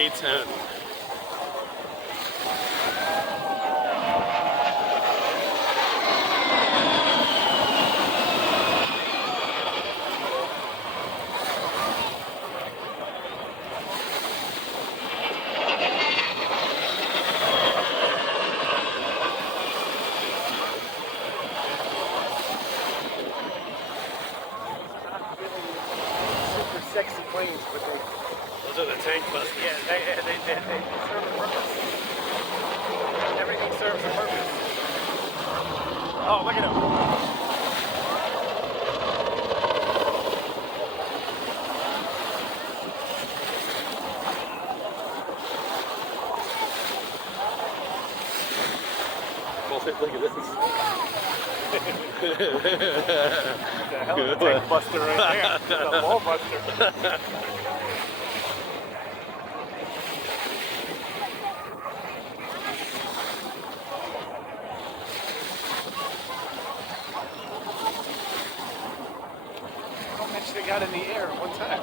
A10. Super sexy planes, but they Those are the tank busters. serve a purpose. Everything serves a purpose. Oh, look at him. Look at this. What the hell? A tank buster right there. A wall buster. How much they got in the air at one time?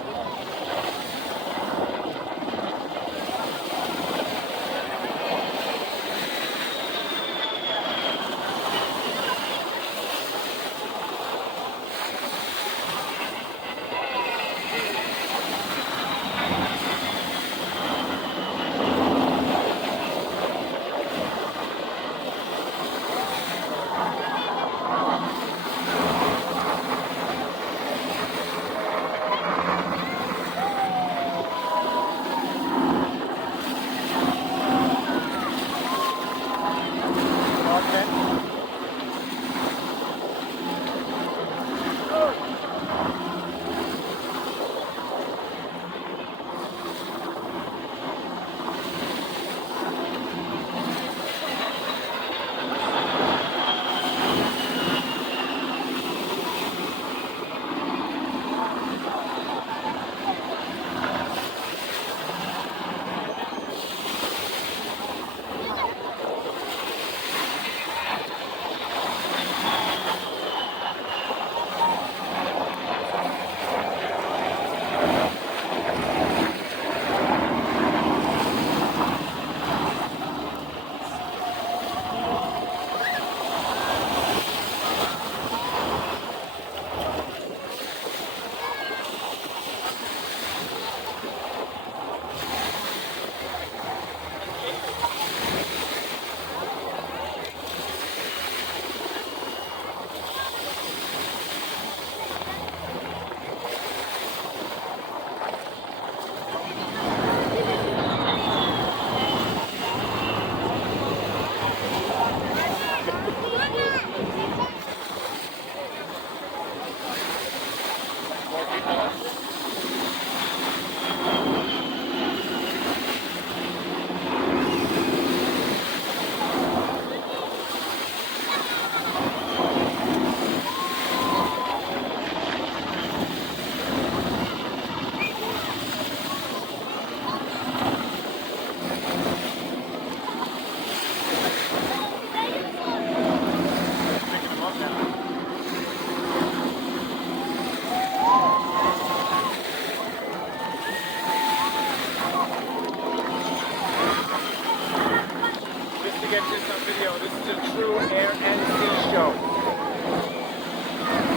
This is a true air and sea show.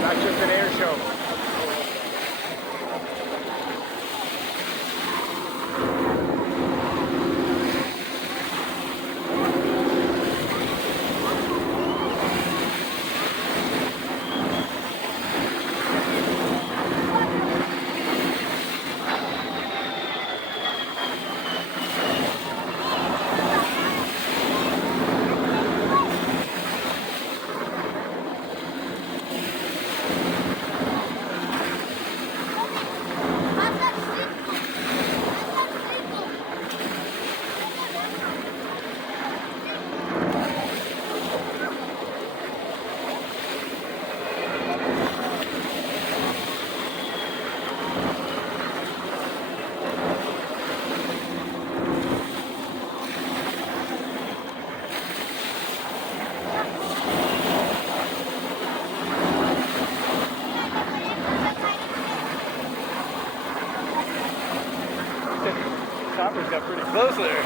Not just an air show. got pretty close there.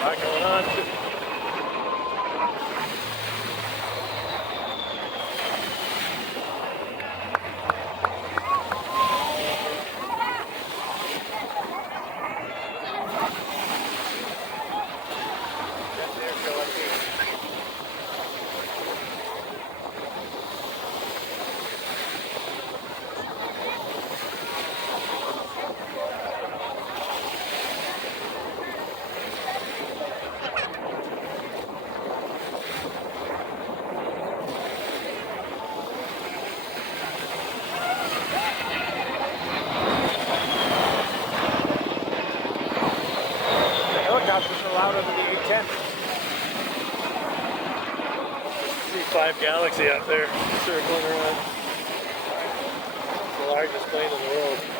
Not going on. Helicopters allowed over the 810. C5 Galaxy out there circling around. It's the largest plane in the world.